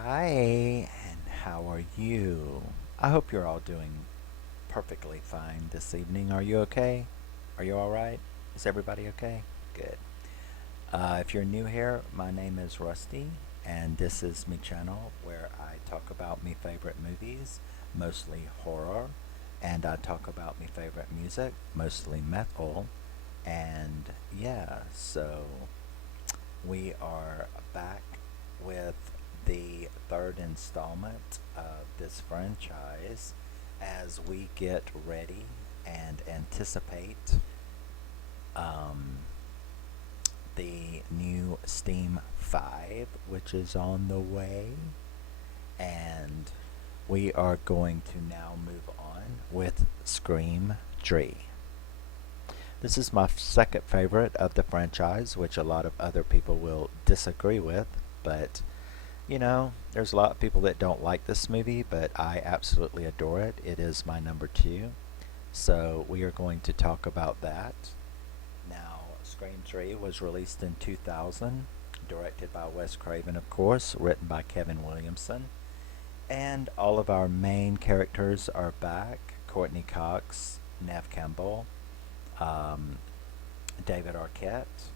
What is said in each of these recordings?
Hi, and how are you? I hope you're all doing perfectly fine this evening. Are you okay? Are you all right? Is everybody okay? Good. If you're new here, my name is Rusty, and this is my channel where I talk about my favorite movies, mostly horror, and I talk about my favorite music, mostly metal, and yeah, so we are back with the third installment of this franchise as we get ready and anticipate um, the new Steam 5, which is on the way. And we are going to now move on with Scream 3. This is my second favorite of the franchise, which a lot of other people will disagree with, but there's a lot of people that don't like this movie, but I absolutely adore it. It is my number two. So we are going to talk about that. Now, Scream 3 was released in 2000, directed by Wes Craven, of course, written by Kevin Williamson. And all of our main characters are back. Courteney Cox, Neve Campbell, um, David Arquette,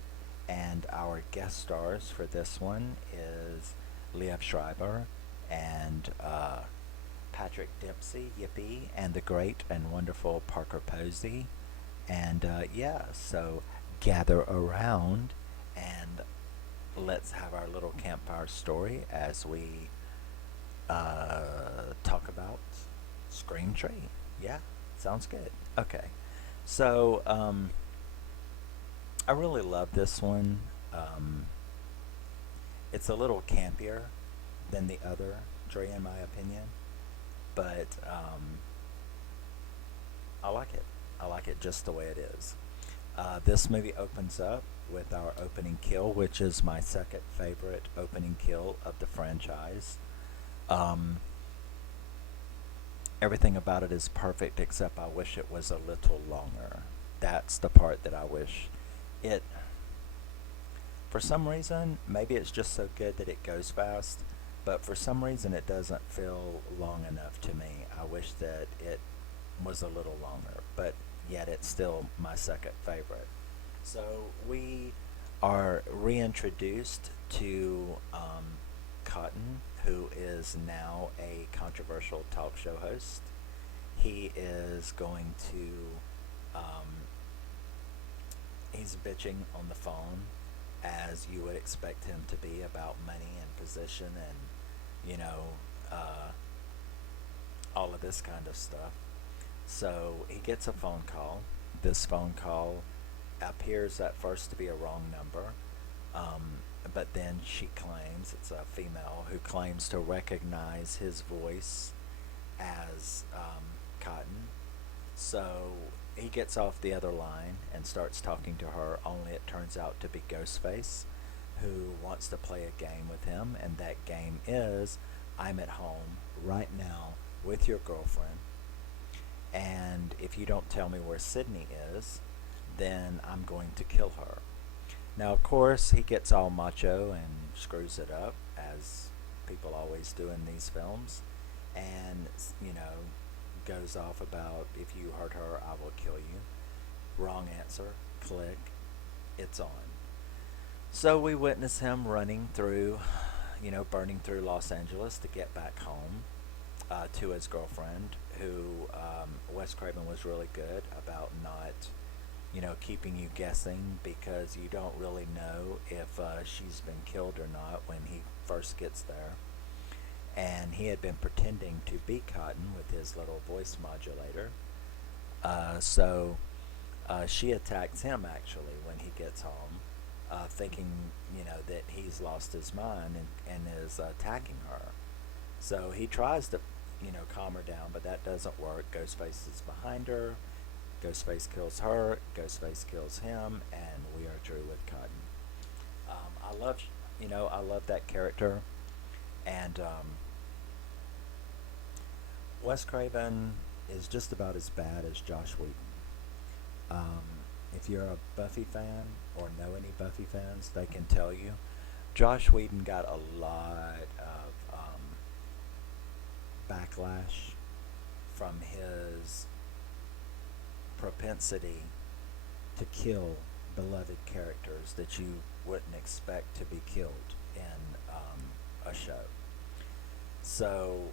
and our guest stars for this one is Liev Schreiber and Patrick Dempsey, Yippee, and the great and wonderful Parker Posey. And yeah, so gather around and let's have our little campfire story as we talk about Scream Tree. Yeah, sounds good. Okay, so I really love this one. Um, it's a little campier than the other Tree, in my opinion, but I like it. I like it just the way it is. This movie opens up with our opening kill, which is my second favorite opening kill of the franchise. Um, Everything about it is perfect, except I wish it was a little longer. That's the part that I wish it. For some reason, maybe it's just so good that it goes fast, but for some reason it doesn't feel long enough to me. I wish that it was a little longer, but yet it's still my second favorite. So we are reintroduced to Cotton, who is now a controversial talk show host. He is going to, he's bitching on the phone as you would expect him to be about money and position and, all of this kind of stuff. So he gets a phone call. This phone call appears at first to be a wrong number, but then she claims it's a female who claims to recognize his voice as Cotton. So he gets off the other line and starts talking to her, only it turns out to be Ghostface, who wants to play a game with him, and that game is I'm at home right now with your girlfriend, and if you don't tell me where Sydney is, then I'm going to kill her. Now, of course, he gets all macho and screws it up, as people always do in these films, and, goes off about if you hurt her, I will kill you. Wrong answer. Click. It's on. So we witness him running through, burning through Los Angeles to get back home to his girlfriend, who Wes Craven was really good about not, keeping you guessing because you don't really know if she's been killed or not when he first gets there. And he had been pretending to be Cotton with his little voice modulator. So she attacks him actually when he gets home, thinking, that he's lost his mind and is attacking her. So he tries to, calm her down, but that doesn't work. Ghostface is behind her. Ghostface kills her. Ghostface kills him, and we are through with Cotton. I love that character, and Wes Craven is just about as bad as Josh Whedon. Um, if you're a Buffy fan or know any Buffy fans, they can tell you Josh Whedon got a lot of backlash from his propensity to kill beloved characters that you wouldn't expect to be killed in a show. So,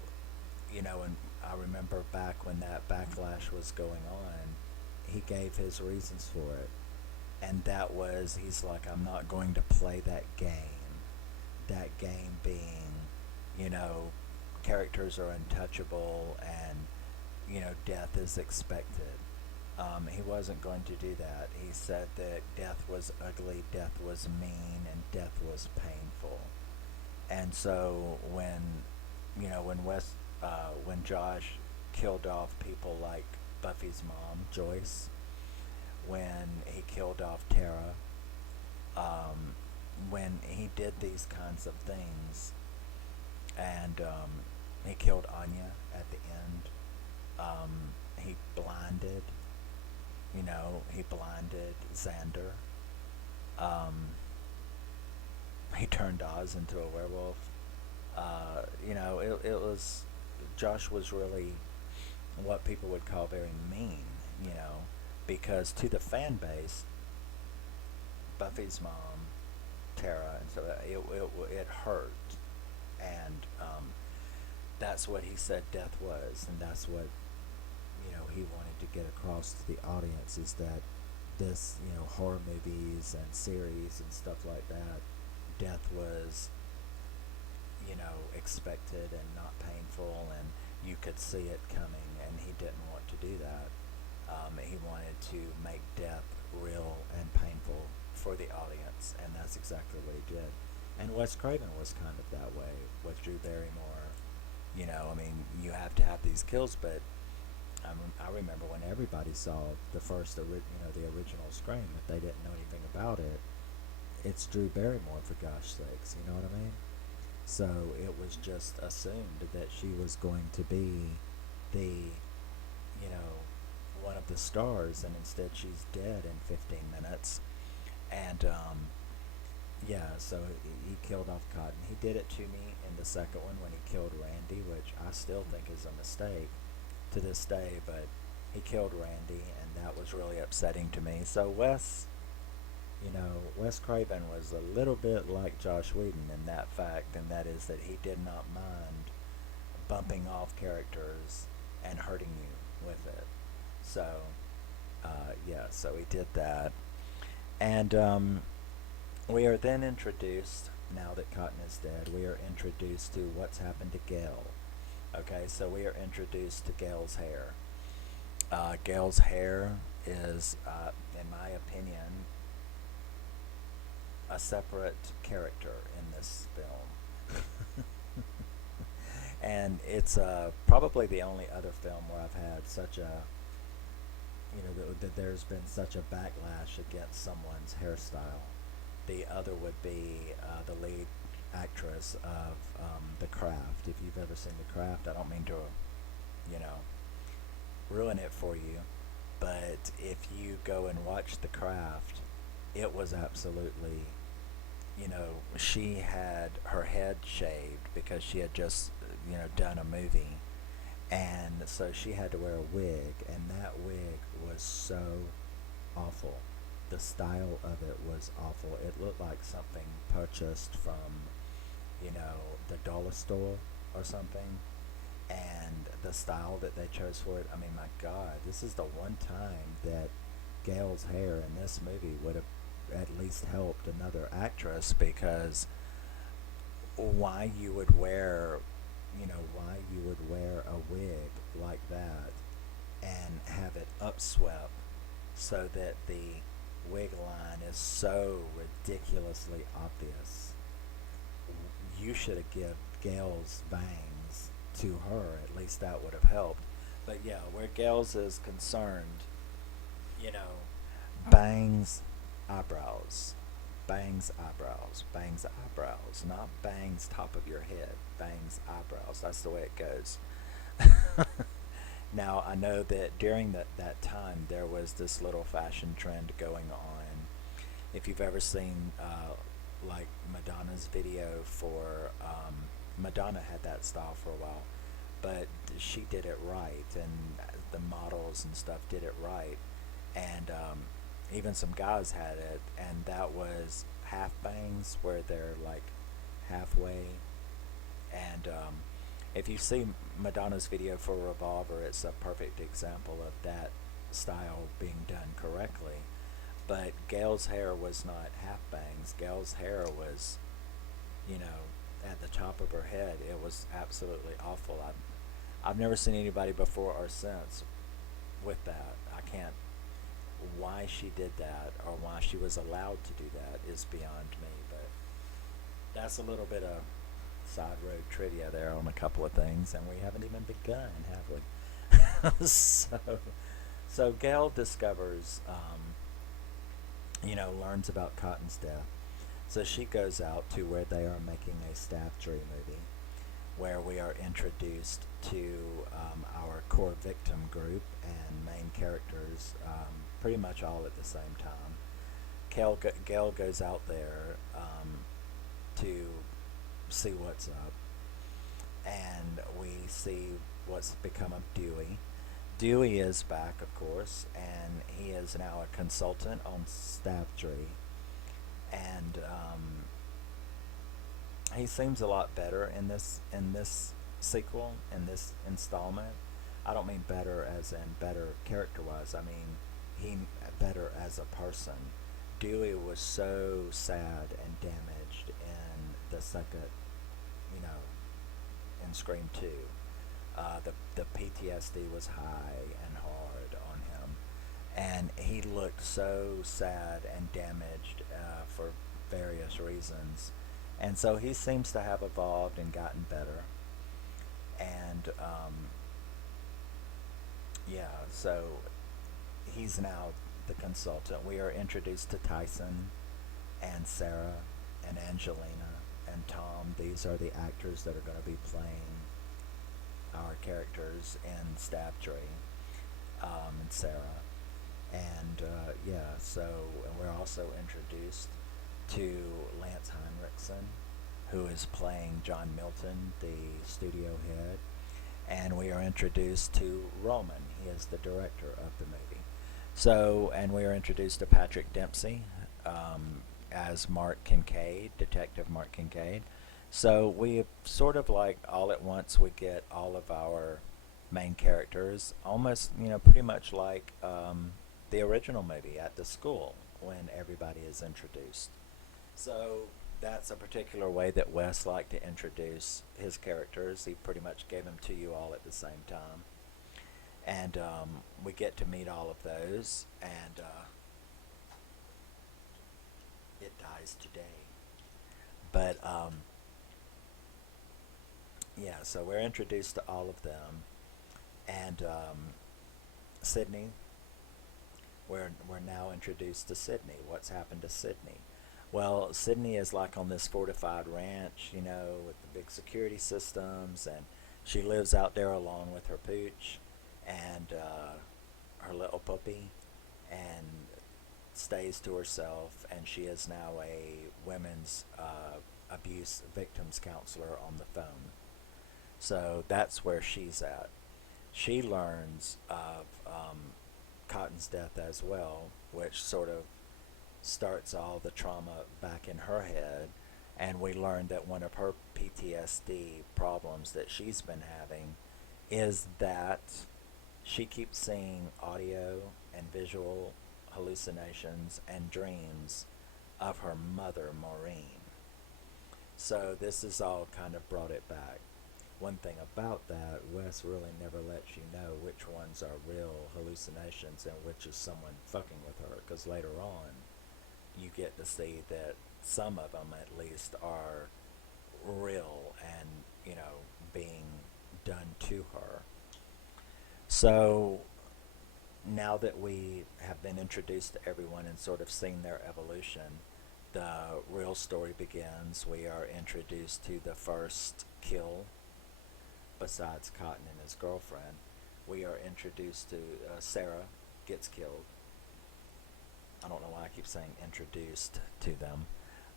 and I remember back when that backlash was going on, he gave his reasons for it. And that was, he's like, I'm not going to play that game. That game being, characters are untouchable and, death is expected. He wasn't going to do that. He said that death was ugly, death was mean, and death was painful. And so when Josh killed off people like Buffy's mom, Joyce, when he killed off Tara, when he did these kinds of things, and he killed Anya at the end, he blinded, he blinded Xander, he turned Oz into a werewolf. It was, Josh was really what people would call very mean, because to the fan base, Buffy's mom, Tara, and so it hurt, and that's what he said death was, and that's what he wanted to get across to the audience, is that this horror movies and series and stuff like that, death was expected and not painful, and you could see it coming, and he didn't want to do that. He wanted to make death real and painful for the audience, and that's exactly what he did. And Wes Craven was kind of that way with Drew Barrymore. You have to have these kills, but I remember when everybody saw the first, the original Scream, if they didn't know anything about it, it's Drew Barrymore, for gosh sakes, you know what I mean? So it was just assumed that she was going to be the, one of the stars, and instead she's dead in 15 minutes. And, so he killed off Cotton. He did it to me in the second one when he killed Randy, which I still think is a mistake to this day, but he killed Randy, and that was really upsetting to me. So Wes Craven was a little bit like Josh Whedon in that fact, and that is that he did not mind bumping off characters and hurting you with it. So, so he did that. And we are then introduced, now that Cotton is dead, we are introduced to what's happened to Gail. Okay, so we are introduced to Gail's hair. Gail's hair is, in my opinion, a separate character in this film. And it's probably the only other film where I've had such a, that there's been such a backlash against someone's hairstyle. The other would be the lead actress of The Craft. If you've ever seen The Craft, I don't mean to, ruin it for you, but if you go and watch The Craft, it was absolutely, she had her head shaved because she had just, done a movie, and so she had to wear a wig, and that wig was so awful. The style of it was awful. It looked like something purchased from, the dollar store or something, and the style that they chose for it, I mean, my God, this is the one time that Gail's hair in this movie would have at least helped another actress, because why you would wear a wig like that and have it upswept so that the wig line is so ridiculously obvious. You should have given Gail's bangs to her, at least that would have helped. But yeah, where Gail's is concerned, bangs, eyebrows, bangs, eyebrows, bangs, eyebrows, not bangs top of your head, bangs, eyebrows. That's the way it goes. Now, I know that during that time, there was this little fashion trend going on. If you've ever seen, like Madonna's video for, Madonna had that style for a while, but she did it right, and the models and stuff did it right, and even some guys had it, and that was half bangs where they're like halfway, and if you see Madonna's video for Revolver, it's a perfect example of that style being done correctly. But Gail's hair was not half bangs. Gail's hair was, you know, at the top of her head. It was absolutely awful. I've never seen anybody before or since with that. I can't. Why she did that or why she was allowed to do that is beyond me. But that's a little bit of side road trivia there on a couple of things, and we haven't even begun, have we? So Gail discovers, learns about Cotton's death. So she goes out to where they are making a staff jury movie, where we are introduced to our core victim group and main characters pretty much all at the same time. Gail goes out there to see what's up, and we see what's become of Dewey. Dewey is back, of course, and he is now a consultant on staff jury, and he seems a lot better in this sequel, in this installment. I don't mean better as in better character-wise. I mean he better as a person. Dewey was so sad and damaged in the second, you know, in Scream 2. The PTSD was high and hard on him, and he looked so sad and damaged for various reasons. And so he seems to have evolved and gotten better. And so he's now the consultant. We are introduced to Tyson and Sarah and Angelina and Tom. These are the actors that are going to be playing our characters in Stab Tree, and Sarah. And and we're also introduced to Lance Henriksen, who is playing John Milton, the studio head. And we are introduced to Roman. He is the director of the movie. So, and we are introduced to Patrick Dempsey as Mark Kincaid, Detective Mark Kincaid. So we sort of like all at once we get all of our main characters, almost, pretty much like the original movie at the school when everybody is introduced. So that's a particular way that Wes liked to introduce his characters. He pretty much gave them to you all at the same time. And we get to meet all of those, and it dies today. But so we're introduced to all of them, and Sydney. We're now introduced to Sydney. What's happened to Sydney? Well, Sydney is like on this fortified ranch, with the big security systems, and she lives out there along with her pooch and her little puppy, and stays to herself, and she is now a women's abuse victims counselor on the phone. So that's where she's at. She learns of Cotton's death as well, which sort of starts all the trauma back in her head, and we learn that one of her PTSD problems that she's been having is that she keeps seeing audio and visual hallucinations and dreams of her mother, Maureen. So this has all kind of brought it back. One thing about that, Wes really never lets you know which ones are real hallucinations and which is someone fucking with her, because later on you get to see that some of them at least are real and, being done to her. So now that we have been introduced to everyone and sort of seen their evolution, the real story begins. We are introduced to the first kill besides Cotton and his girlfriend. We are introduced to Sarah gets killed. I don't know why I keep saying introduced to them,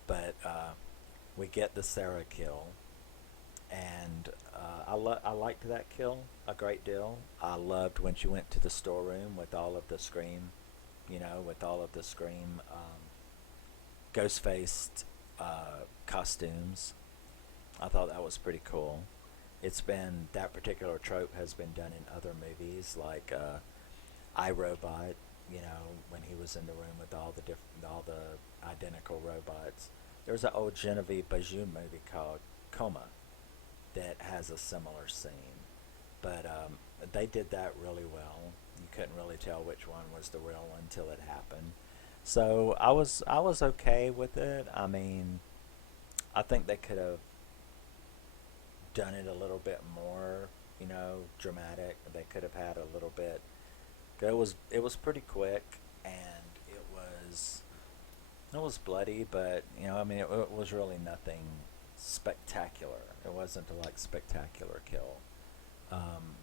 but we get the Sarah kill, and I liked that kill a great deal. I loved when she went to the storeroom with all of the Scream, with all of the Scream ghost-faced costumes. I thought that was pretty cool. It's been that particular trope has been done in other movies like iRobot. When he was in the room with all the identical robots. There was an old Genevieve Bajoun movie called Coma that has a similar scene, but they did that really well. You couldn't really tell which one was the real one until it happened. So I was okay with it. I mean, I think they could have done it a little bit more, dramatic. They could have had a little bit. It was pretty quick, and it was bloody, but I mean, it was really nothing spectacular. It wasn't a like spectacular kill,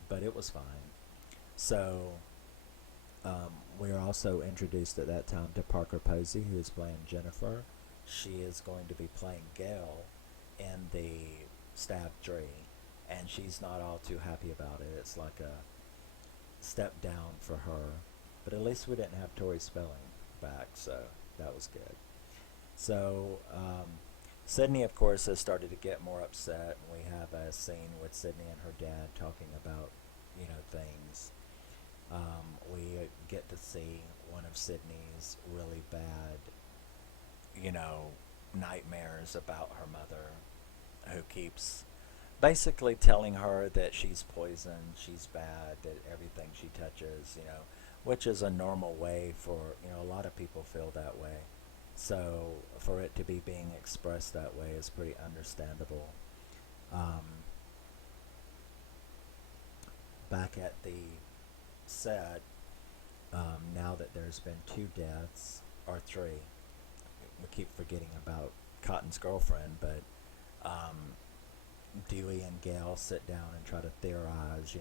but it was fine. So we are also introduced at that time to Parker Posey, who is playing Jennifer. She is going to be playing Gail in the Stab 3, and she's not all too happy about it. It's like a step down for her, but at least we didn't have Tori Spelling back, so that was good. So Sydney, of course, has started to get more upset. We have a scene with Sydney and her dad talking about, things. We get to see one of Sydney's really bad, you know, nightmares about her mother, who keeps basically telling her that she's poisoned, she's bad, that everything she touches, which is a normal way for, a lot of people feel that way. So for it to be being expressed that way is pretty understandable. Um, Back at the set, now that there's been two deaths, or three, we keep forgetting about Cotton's girlfriend, but um, Dewey and Gail sit down and try to theorize,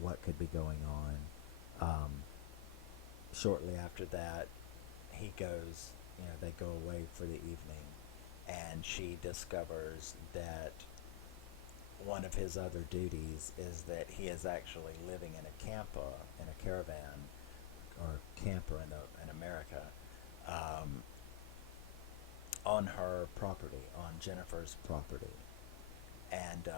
what could be going on. Shortly after that, he goes, they go away for the evening, and she discovers that one of his other duties is that he is actually living in a camper, in a caravan, or camper in America, um, on her property, on Jennifer's property. And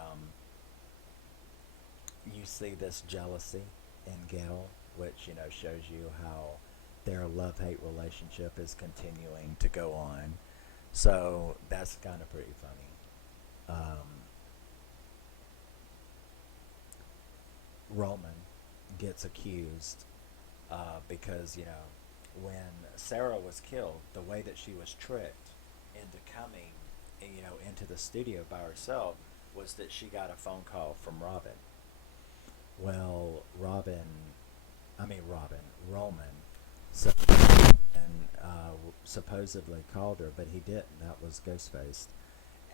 you see this jealousy in Gail, which shows you how their love-hate relationship is continuing to go on. So that's kind of pretty funny. Roman gets accused because when Sarah was killed, the way that she was tricked into coming, into the studio by herself was that she got a phone call from Robin. Well, Roman, so, and supposedly called her, but he didn't. That was Ghostface.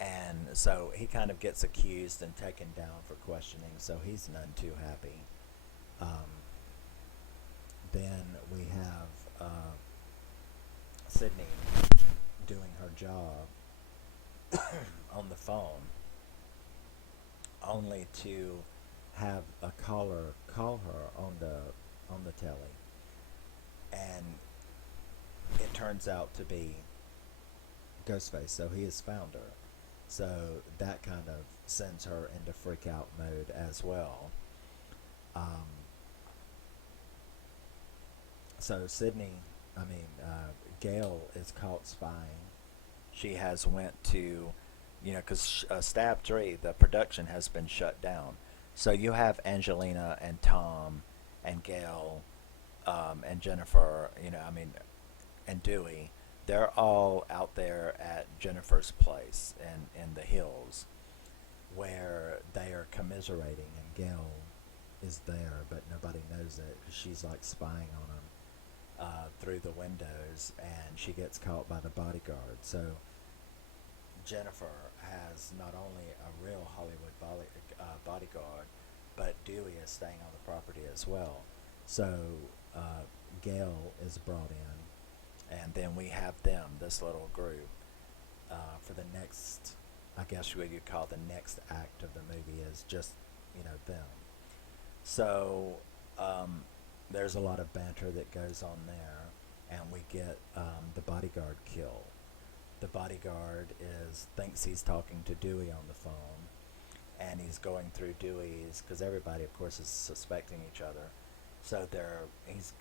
And so he kind of gets accused and taken down for questioning, so he's none too happy. Um, then we have Sydney doing her job on the phone, only to have a caller call her on the telly, and it turns out to be Ghostface. So he has found her. So that kind of sends her into freak out mode as well. Um, so Gail is caught spying. She has went to, because Stab 3, the production has been shut down. So you have Angelina and Tom and Gail and Jennifer, and Dewey. They're all out there at Jennifer's place in the hills, where they are commiserating, and Gail is there, but nobody knows it, 'cause she's like spying on them through the windows, and she gets caught by the bodyguard. So Jennifer has not only a real Hollywood bodyguard, but Dewey is staying on the property as well. So Gail is brought in, and then we have them, this little group, for the next, I guess what you call the next act of the movie, is just them. So there's a lot of banter that goes on there, and we get the bodyguard kill. The bodyguard thinks he's talking to Dewey on the phone, and he's going through Dewey's, because everybody, of course, is suspecting each other. So he's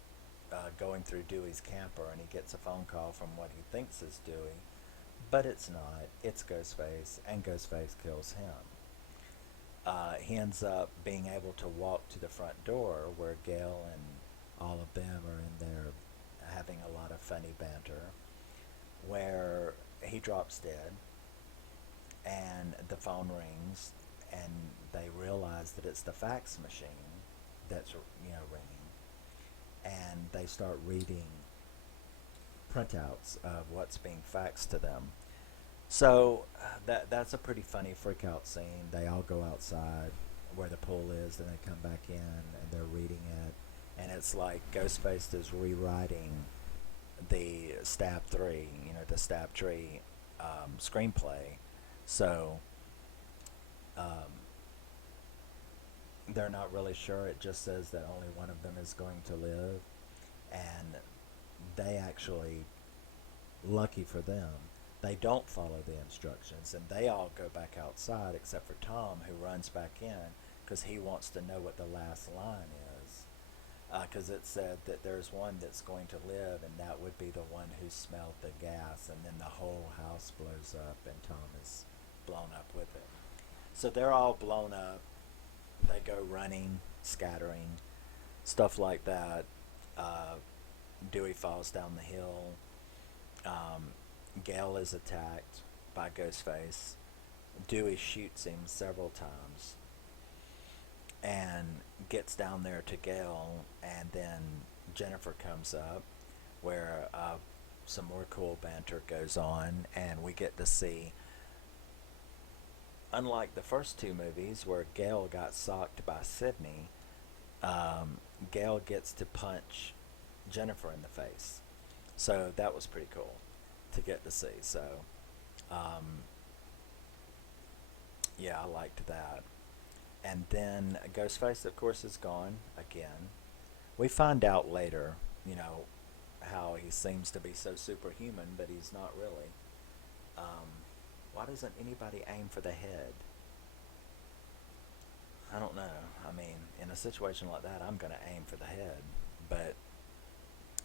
going through Dewey's camper, and he gets a phone call from what he thinks is Dewey, but it's not. It's Ghostface, and Ghostface kills him. He ends up being able to walk to the front door where Gail and all of them are in there having a lot of funny banter, where he drops dead, and the phone rings, and they realize that it's the fax machine that's ringing, and they start reading printouts of what's being faxed to them. So that's a pretty funny freak out scene. They all go outside where the pool is, and they come back in, and they're reading it, and it's like Ghostface is rewriting the Stab 3, the Stab 3 screenplay. So they're not really sure. It just says that only one of them is going to live, and they actually, lucky for them, they don't follow the instructions, and they all go back outside except for Tom, who runs back in because he wants to know what the last line is. Because it said that there's one that's going to live, and that would be the one who smelled the gas, and then the whole house blows up, and Tom is blown up with it. So they're all blown up. They go running, scattering, stuff like that. Dewey falls down the hill. Gail is attacked by Ghostface. Dewey shoots him several times and gets down there to Gail, and then Jennifer comes up, where some more cool banter goes on, and we get to see, unlike the first two movies where Gail got socked by Sydney, Gail gets to punch Jennifer in the face. So that was pretty cool to get to see. So yeah, I liked that. And then Ghostface, of course, is gone again. We find out later, how he seems to be so superhuman, but he's not really. Why doesn't anybody aim for the head? I don't know. I mean, in a situation like that, I'm going to aim for the head. But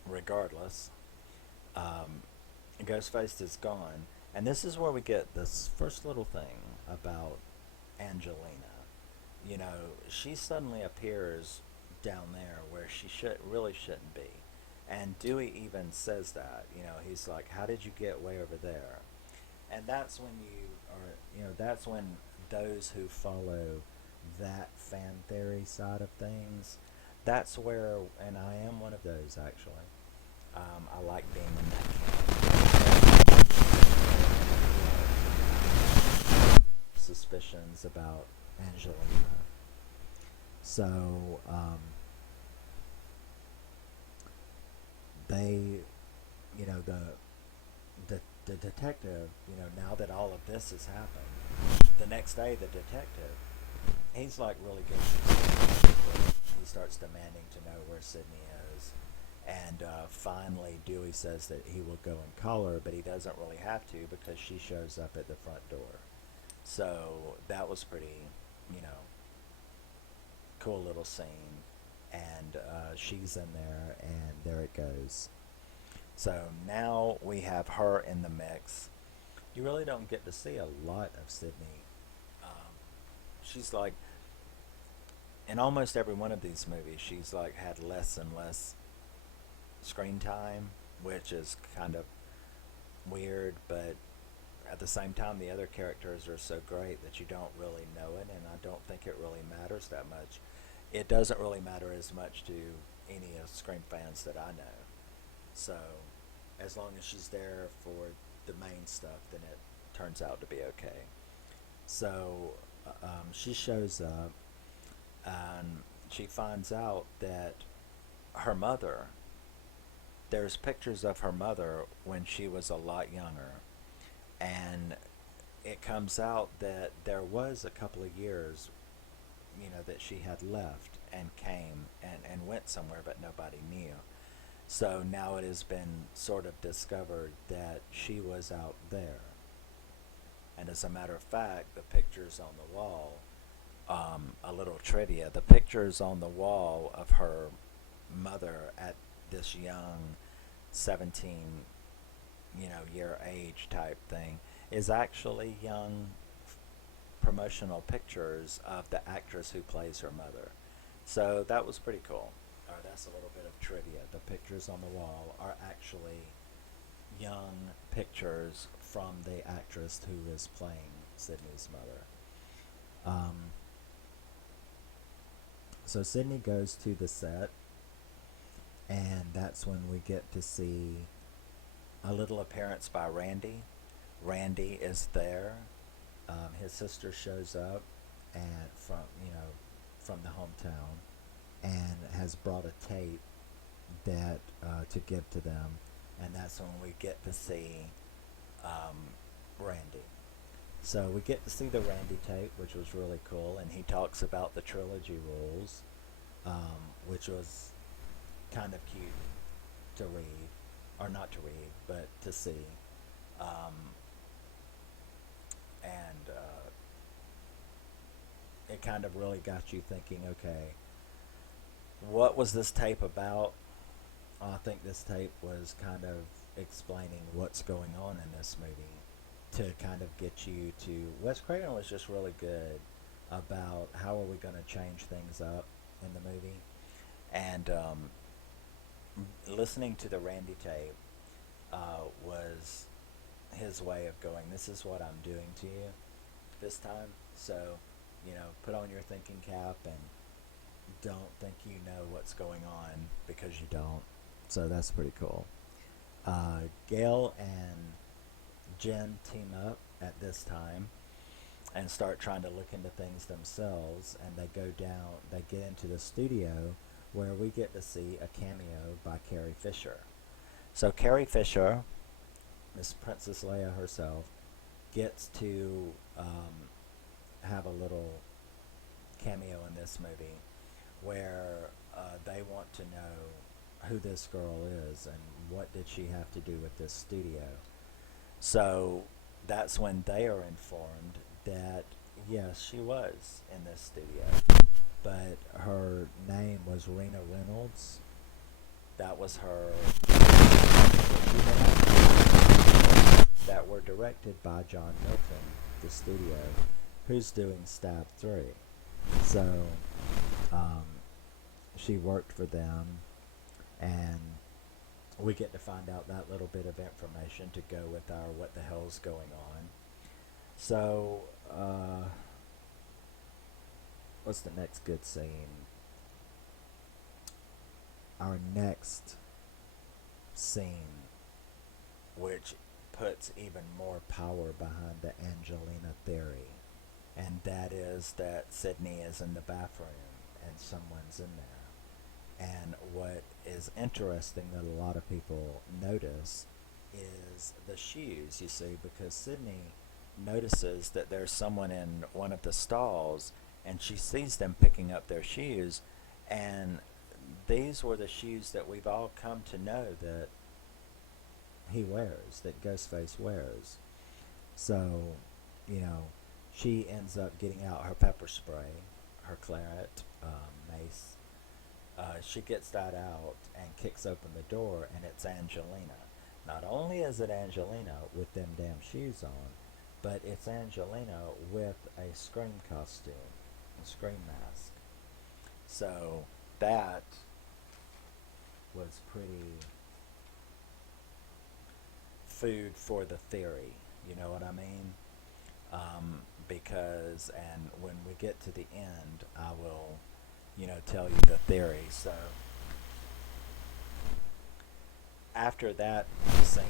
regardless, Ghostface is gone. And this is where we get this first little thing about Angelina. She suddenly appears down there where she really shouldn't be. And Dewey even says that. He's like, how did you get way over there? And that's when that's when those who follow that fan theory side of things, that's where, and I am one of those actually, I like being in that camp. Suspicions about Angelina. So, they, the detective, now that all of this has happened, the next day the detective, he's like really good. He starts demanding to know where Sydney is. And finally Dewey says that he will go and call her, but he doesn't really have to because she shows up at the front door. So that was pretty, cool little scene. And she's in there, and there it goes. So now we have her in the mix. You really don't get to see a lot of Sydney. She's like, in almost every one of these movies, she's like had less and less screen time, which is kind of weird, but at the same time, the other characters are so great that you don't really know it, and I don't think it really matters that much. It doesn't really matter as much to any of Scream fans that I know. So, as long as she's there for the main stuff, then it turns out to be okay. So, she shows up, and she finds out that her mother, there's pictures of her mother when she was a lot younger, and it comes out that there was a couple of years, that she had left and came and went somewhere, but nobody knew. So now it has been sort of discovered that she was out there. And as a matter of fact, the pictures on the wall, a little trivia, the pictures on the wall of her mother at this young 17, year age type thing is actually young promotional pictures of the actress who plays her mother. So that was pretty cool. Or that's a little bit of trivia. The pictures on the wall are actually young pictures from the actress who is playing Sydney's mother. So Sydney goes to the set, and that's when we get to see a little appearance by Randy. Randy is there. His sister shows up, and from the hometown, and has brought a tape that to give to them, and that's when we get to see Randy. So we get to see the Randy tape, which was really cool, and he talks about the trilogy rules, which was kind of cute to read, or not to read, but to see. And it kind of really got you thinking, okay, what was this tape about? I think this tape was kind of explaining what's going on in this movie to kind of get you to... Wes Craven was just really good about how are we going to change things up in the movie. And listening to the Randy tape was his way of going, this is what I'm doing to you this time. So, put on your thinking cap and don't think you know what's going on, because you don't. So that's pretty cool. Gail and Jen team up at this time and start trying to look into things themselves, and they get into the studio where we get to see a cameo by Carrie Fisher. So Carrie Fisher, Miss Princess Leia herself, gets to have a little cameo in this movie where they want to know who this girl is and what did she have to do with this studio. So that's when they are informed that yes, she was in this studio, but her name was Rena Reynolds. That was her. That were directed by John Milton, the studio, who's doing Stab 3. So she worked for them, and we get to find out that little bit of information to go with our what the hell's going on. So what's the next good scene? Our next scene, which puts even more power behind the Angelina theory, and that is that Sydney is in the bathroom and someone's in there. And what is interesting that a lot of people notice is the shoes, you see, because Sydney notices that there's someone in one of the stalls, and she sees them picking up their shoes, and these were the shoes that we've all come to know that he wears, that Ghostface wears. So, she ends up getting out her pepper spray, her claret, mace. She gets that out and kicks open the door, and it's Angelina. Not only is it Angelina with them damn shoes on, but it's Angelina with a Scream costume, a Scream mask. So that was pretty food for the theory, you know what I mean? Because, and when we get to the end, I will, tell you the theory. So after that scene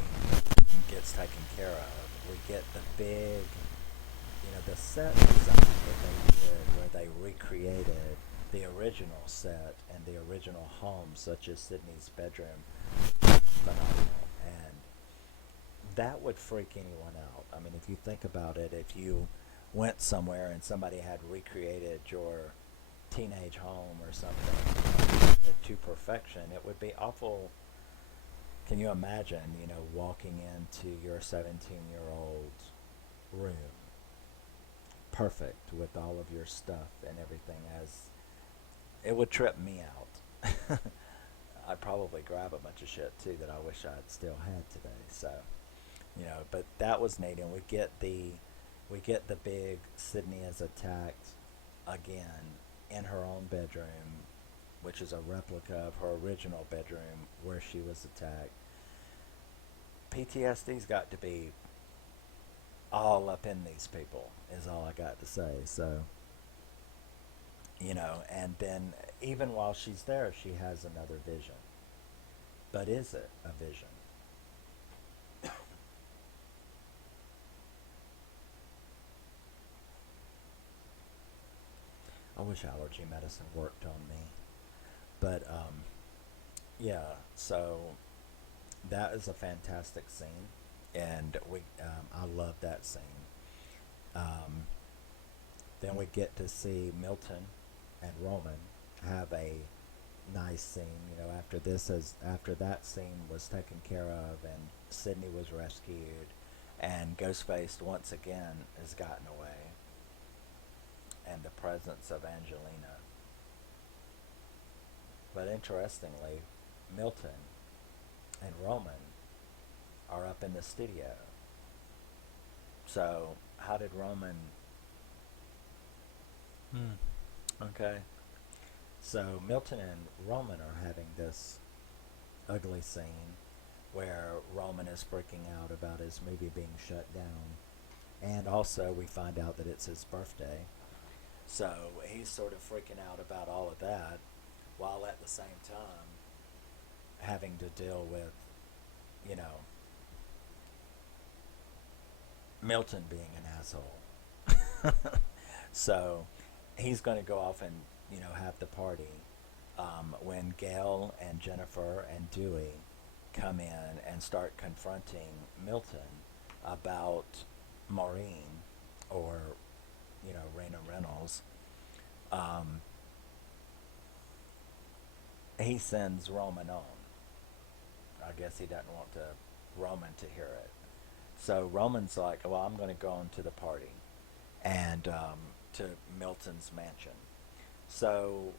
gets taken care of, we get the big, the set design that they did, where they recreated the original set and the original home, such as Sydney's bedroom. Phenomenal. And that would freak anyone out. I mean, if you think about it, if you went somewhere and somebody had recreated your teenage home or something to perfection. It would be awful. Can you imagine, walking into your 17-year-old's room, perfect with all of your stuff and everything? As it would trip me out. I'd probably grab a bunch of shit too that I wish I'd still had today. So, but that was neat, and we get the big Sydney is attacked again in her own bedroom, which is a replica of her original bedroom where she was attacked. PTSD's got to be all up in these people, is all I got to say. So, and then even while she's there, she has another vision. But is it a vision? I wish allergy medicine worked on me. But yeah, so that is a fantastic scene, and I love that scene. Um, then we get to see Milton and Roman have a nice scene. After that scene was taken care of, and Sydney was rescued, and Ghostface once again has gotten away, and the presence of Angelina. But interestingly, Milton and Roman are up in the studio. So how did Roman? Okay. So Milton and Roman are having this ugly scene where Roman is freaking out about his movie being shut down. And also we find out that it's his birthday. So he's sort of freaking out about all of that, while at the same time having to deal with, you know, Milton being an asshole. So he's going to go off and, have the party when Gail and Jennifer and Dewey come in and start confronting Milton about Maureen, or, Raina Reynolds. Um, he sends Roman on. I guess he doesn't want Roman to hear it. So Roman's like, well, I'm going to go on to the party and to Milton's mansion. So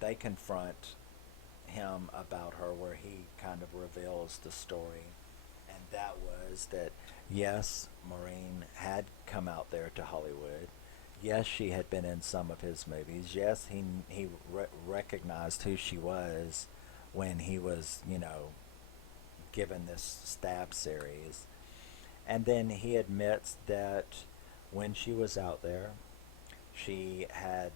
they confront him about her, where he kind of reveals the story. And that was that, yes, Maureen had come out there to Hollywood. Yes, she had been in some of his movies. Yes, he recognized who she was when he was, given this stab series. And then he admits that when she was out there, she had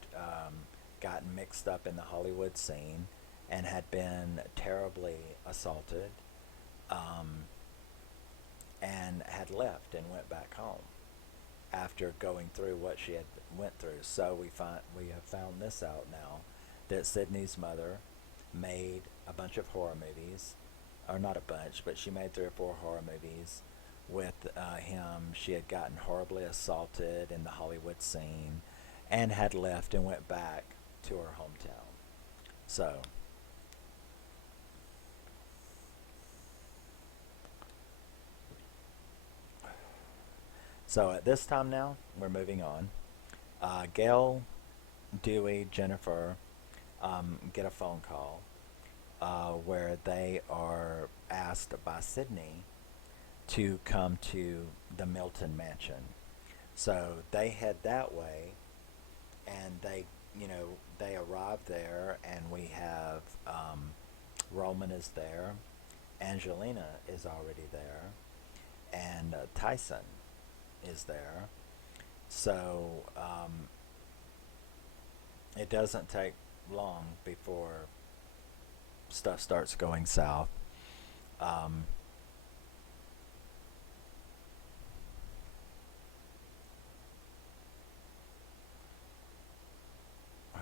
gotten mixed up in the Hollywood scene and had been terribly assaulted, um, and had left and went back home after going through what she had went through. So we have found this out now, that Sydney's mother made a bunch of horror movies, or not a bunch, but she made 3 or 4 horror movies with him. She had gotten horribly assaulted in the Hollywood scene and had left and went back to her hometown. So, at this time now, we're moving on. Gail, Dewey, Jennifer get a phone call where they are asked by Sydney to come to the Milton mansion. So they head that way, and they arrive there, and we have Roman is there, Angelina is already there, and Tyson is there. So it doesn't take long before stuff starts going south. Um,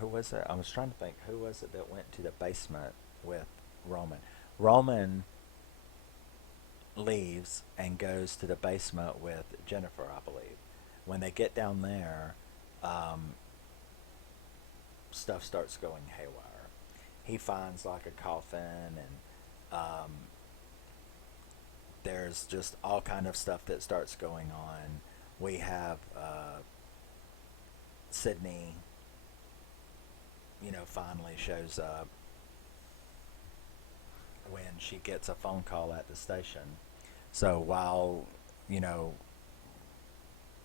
who was it? I was trying to think. Who was it that went to the basement with Roman? Roman leaves and goes to the basement with Jennifer, I believe. When they get down there, um, stuff starts going haywire. He finds like a coffin, and there's just all kind of stuff that starts going on. We have Sydney, finally shows up when she gets a phone call at the station. So while, you know,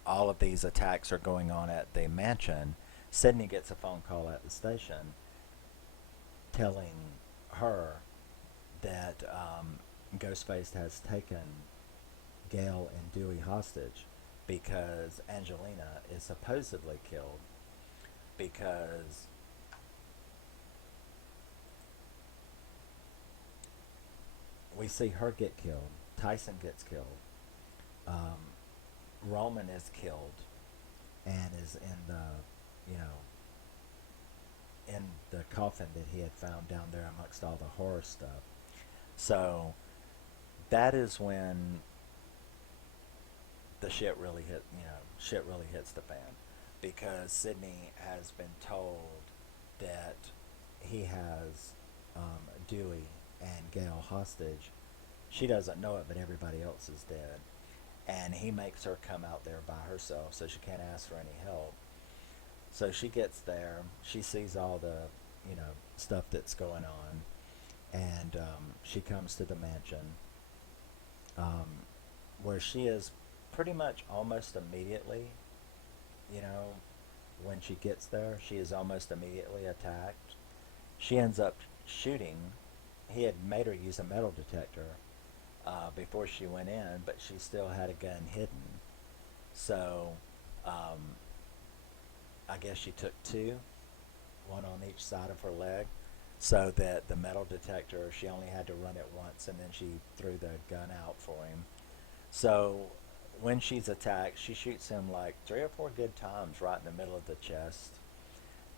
all of these attacks are going on at the mansion, Sydney gets a phone call at the station telling her that Ghostface has taken Gail and Dewey hostage because Angelina is supposedly killed because we see her get killed. Tyson gets killed. Roman is killed and is in the coffin that he had found down there amongst all the horror stuff. So that is when the shit really hits the fan, because Sydney has been told that he has Dewey and Gail hostage. She doesn't know it, but everybody else is dead. And he makes her come out there by herself so she can't ask for any help. So she gets there, she sees all the, stuff that's going on, and she comes to the mansion, where she is pretty much almost immediately, when she gets there, she is almost immediately attacked. She ends up shooting. He had made her use a metal detector before she went in, but she still had a gun hidden. So I guess she took two, one on each side of her leg, so that the metal detector, she only had to run it once, and then she threw the gun out for him. So when she's attacked, she shoots him like 3 or 4 good times right in the middle of the chest.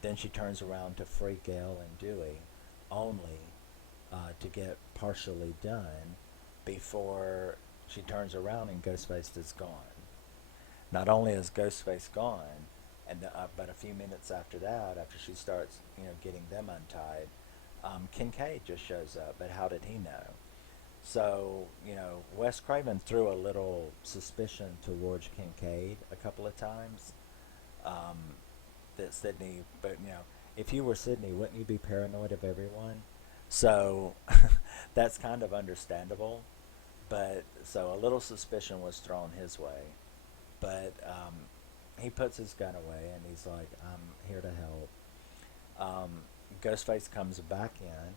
Then she turns around to free Gail and Dewey, only to get partially done before she turns around and Ghostface is gone. Not only is Ghostface gone, but a few minutes after that, after she starts, getting them untied, Kincaid just shows up. But how did he know? So, Wes Craven threw a little suspicion towards Kincaid a couple of times. That Sydney, but if you were Sydney, wouldn't you be paranoid of everyone? So that's kind of understandable. But so a little suspicion was thrown his way. But he puts his gun away and he's like, I'm here to help. Ghostface comes back in.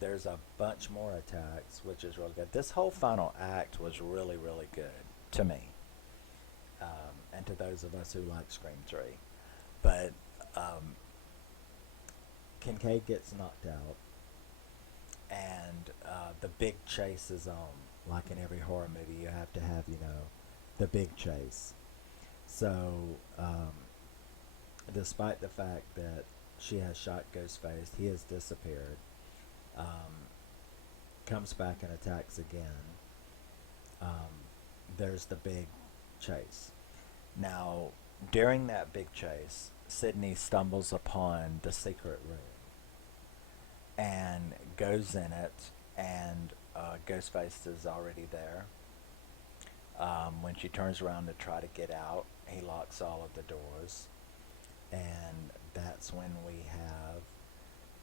There's a bunch more attacks, which is really good. This whole final act was really, really good to me, and to those of us who like Scream 3. But Kincaid gets knocked out, and the big chase is on. Like in every horror movie, you have to have, the big chase. So, despite the fact that she has shot Ghostface, he has disappeared. Comes back and attacks again. There's the big chase. Now, during that big chase, Sydney stumbles upon the secret room and goes in it, and Ghostface is already there. When she turns around to try to get out, he locks all of the doors, and that's when we have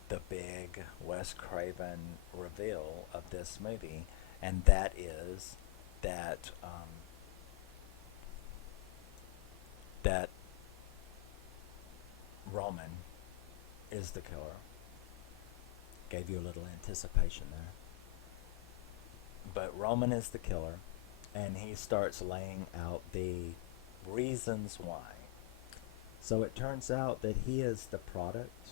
the big Wes Craven reveal of this movie, and that is that that Roman is the killer. Gave you a little anticipation there. But Roman is the killer, and he starts laying out the reasons why. So it turns out that he is the product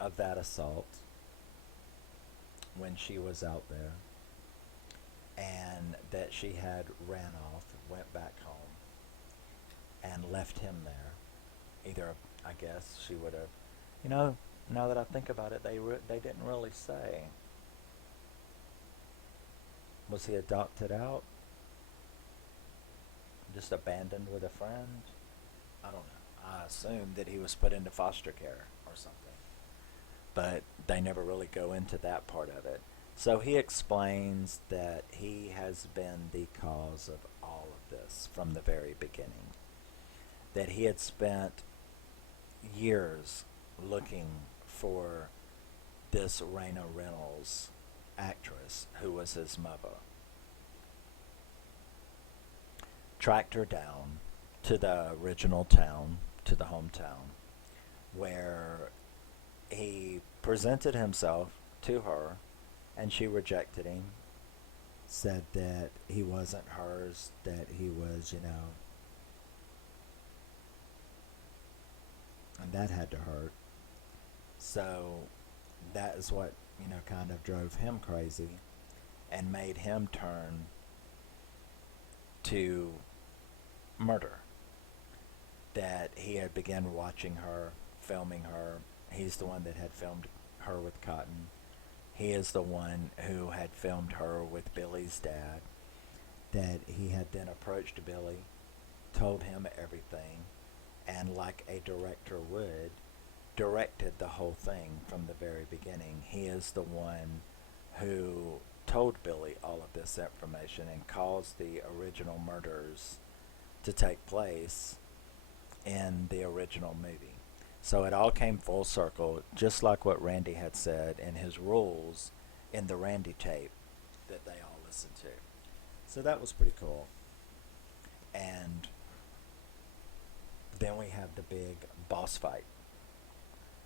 of that assault when she was out there, and that she had ran off, went back home, and left him there. Either, I guess, she would have, now that I think about it, they didn't really say. Was he adopted out? Just abandoned with a friend? I don't know. I assumed that he was put into foster care or or something. But they never really go into that part of it. So he explains that he has been the cause of all of this from the very beginning. That he had spent years looking for this Raina Reynolds actress who was his mother. Tracked her down to the original town, to the hometown, where he presented himself to her and she rejected him, said that he wasn't hers, that he was, and that had to hurt. So that is what, kind of drove him crazy and made him turn to murder. That he had begun watching her, filming her. He's the one that had filmed her with Cotton. He is the one who had filmed her with Billy's dad. That he had then approached Billy, told him everything, and like a director would, directed the whole thing from the very beginning. He is the one who told Billy all of this information and caused the original murders to take place in the original movie. So it all came full circle, just like what Randy had said in his rules in the Randy tape that they all listened to. So that was pretty cool. And then we have the big boss fight.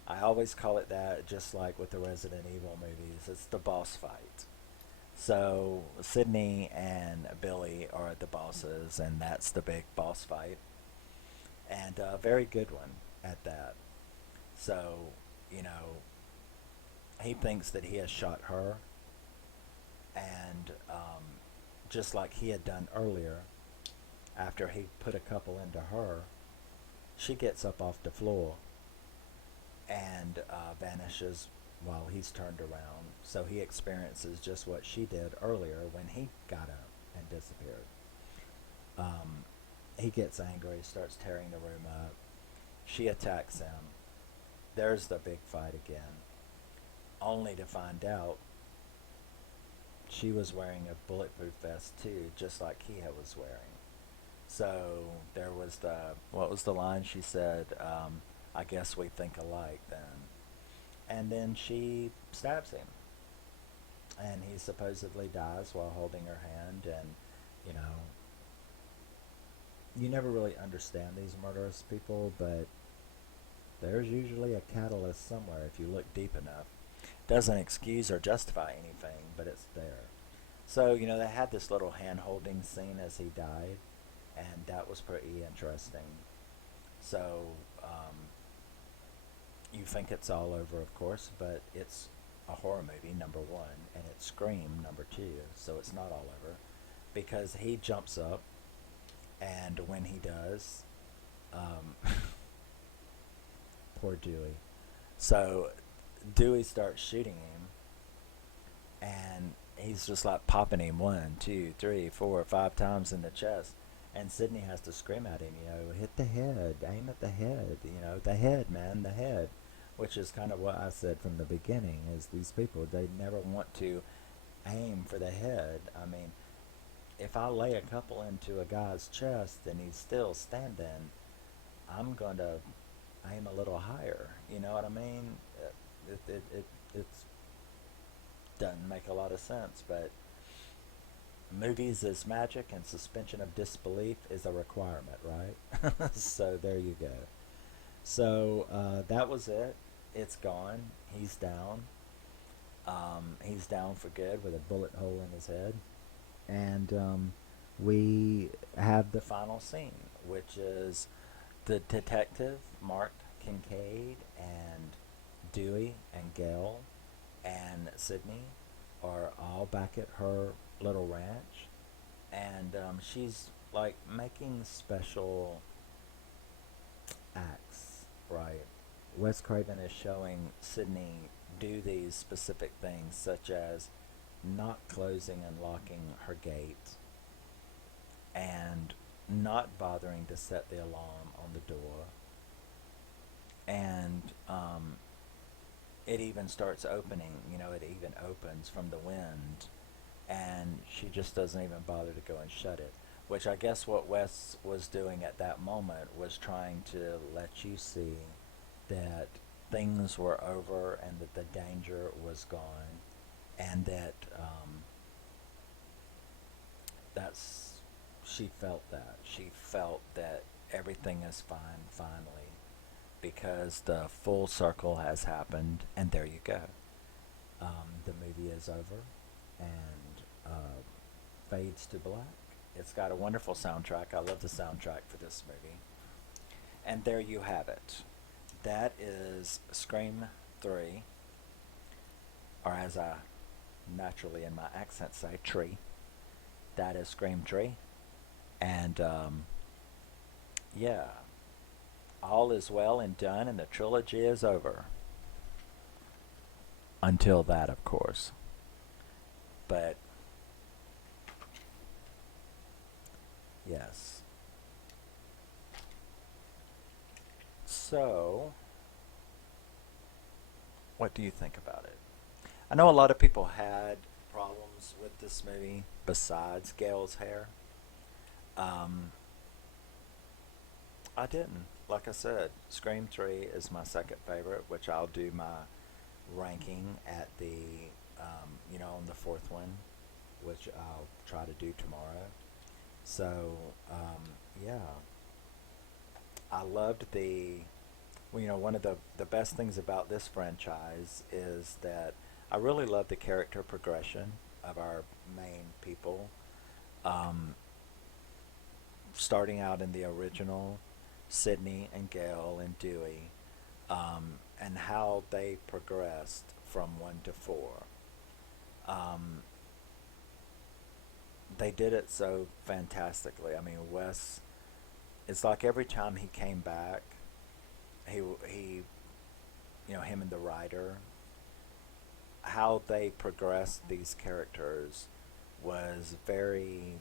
I always call it that, just like with the Resident Evil movies. It's the boss fight. So Sidney and Billy are the bosses, and that's the big boss fight. And a very good one at that. So, he thinks that he has shot her, and just like he had done earlier, after he put a couple into her, she gets up off the floor and vanishes while he's turned around. So he experiences just what she did earlier when he got up and disappeared. He gets angry, starts tearing the room up. She attacks him. There's the big fight again, only to find out she was wearing a bulletproof vest too, just like he was wearing. So there was what was the line she said? I guess we think alike then. And then she stabs him. And he supposedly dies while holding her hand. And, you never really understand these murderous people, but there's usually a catalyst somewhere if you look deep enough. Doesn't excuse or justify anything, but it's there. So, they had this little hand-holding scene as he died, and that was pretty interesting. So, you think it's all over, of course, but it's a horror movie, number one, and it's Scream, number two, so it's not all over. Because he jumps up, and when he does, poor Dewey. So, Dewey starts shooting him, and he's just like popping him 1, 2, 3, 4, 5 times in the chest. And Sidney has to scream at him, hit the head, aim at the head, the head, man, the head. Which is kind of what I said from the beginning, is these people, they never want to aim for the head. I mean, if I lay a couple into a guy's chest and he's still standing, I'm going to aim a little higher. You know what I mean? It doesn't make a lot of sense, but movies is magic and suspension of disbelief is a requirement, right? So there you go. So that was it. It's gone. He's down. He's down for good with a bullet hole in his head. And we have the final scene, which is the detective, Mark Kincaid, and Dewey and Gail and Sidney are all back at her little ranch. And she's like making special acts, right? Wes Craven is showing Sidney do these specific things, such as not closing and locking her gate, and not bothering to set the alarm on the door, and it even starts opening, it even opens from the wind, and she just doesn't even bother to go and shut it. Which I guess what Wes was doing at that moment was trying to let you see that things were over and that the danger was gone, and that that's she felt that. She felt that everything is fine finally because the full circle has happened, and there you go. The movie is over and fades to black. It's got a wonderful soundtrack. I love the soundtrack for this movie. And there you have it. That is Scream 3, or as I naturally in my accent say, Tree. That is Scream Tree. And yeah, all is well and done, and the trilogy is over. Until that, of course. But yes. So, what do you think about it? I know a lot of people had problems with this movie besides Gail's hair. Um, I didn't. Like I said, Scream 3 is my second favorite, which I'll do my ranking at on the fourth one, which I'll try to do tomorrow. So, yeah, I loved one of the best things about this franchise is that I really love the character progression of our main people. Um, Starting out in the original, Sydney and Gail and Dewey, and how they progressed from 1 to 4. Um, they did it so fantastically. I mean, Wes, it's like every time he came back, he him and the writer, how they progressed these characters was very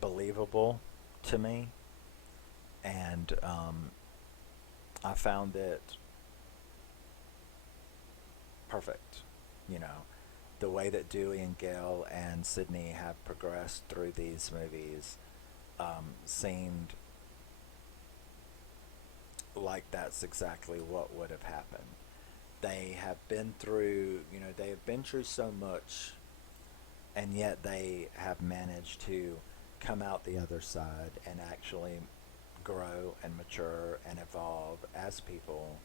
believable to me, and I found it perfect. You know, the way that Dewey and Gail and Sydney have progressed through these movies seemed like that's exactly what would have happened. They have been through so much, and yet they have managed to come out the other side and actually grow and mature and evolve as people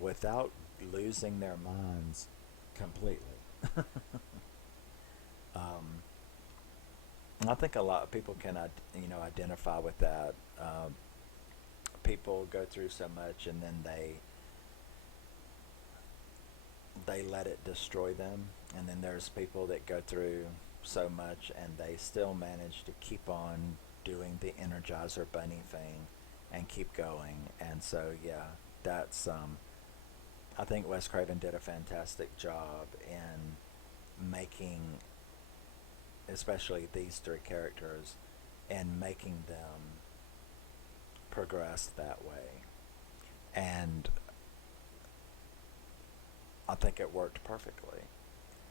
without losing their minds completely. um, I think a lot of people can, identify with that. People go through so much, and then they let it destroy them. And then there's people that go through so much, and they still manage to keep on doing the Energizer Bunny thing and keep going. And so, yeah, that's I think Wes Craven did a fantastic job in making, especially these three characters, and making them progress that way. And I think it worked perfectly.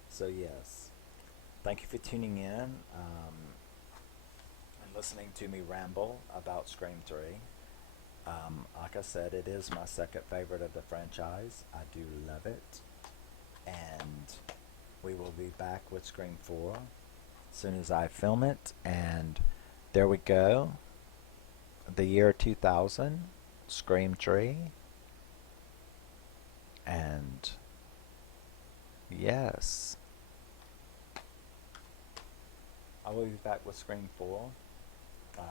So, yes, thank you for tuning in and listening to me ramble about Scream 3. Like I said, it is my second favorite of the franchise. I do love it. And we will be back with Scream 4 as soon as I film it. And there we go. The year 2000, Scream 3. And yes, I will be back with Scream 4. Uh,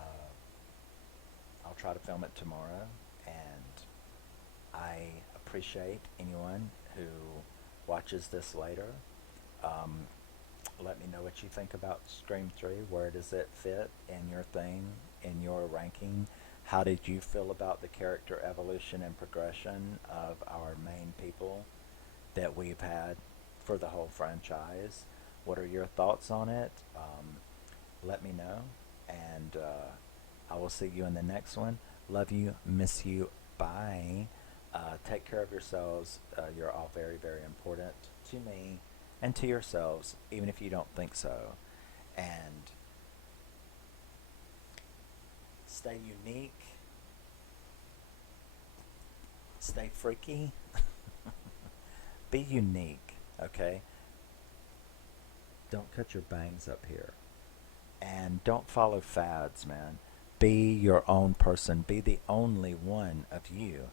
I'll try to film it tomorrow, and I appreciate anyone who watches this later. Um, Let me know what you think about Scream 3. Where does it fit in your thing, in your ranking? How did you feel about the character evolution and progression of our main people that we've had for the whole franchise? What are your thoughts on it? Let me know, and I will see you in the next one. Love you, miss you, bye. Take care of yourselves. You're all very, very important to me and to yourselves, even if you don't think so. And stay unique, stay freaky, be unique, okay? Don't cut your bangs up here. And don't follow fads, man. Be your own person. Be the only one of you.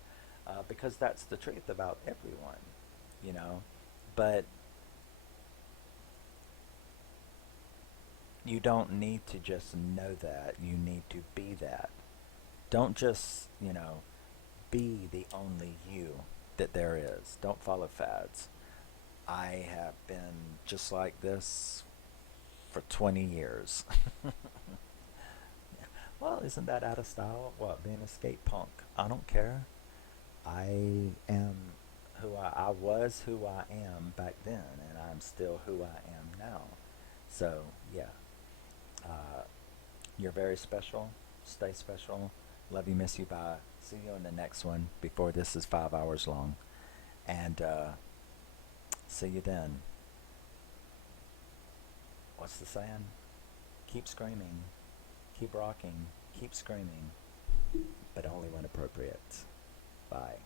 Because that's the truth about everyone, you know? But you don't need to just know that. You need to be that. Don't just, be the only you that there is. Don't follow fads. I have been just like this for 20 years. Well, isn't that out of style? What, being a skate punk? I don't care. I am I was who I am back then, and I'm still who I am now. So, yeah, uh, you're very special. Stay special. Love you, miss you, bye. See you in the next one before this is 5 hours long. And see you then. What's the saying? Keep screaming, keep rocking, keep screaming, but only when appropriate. Bye.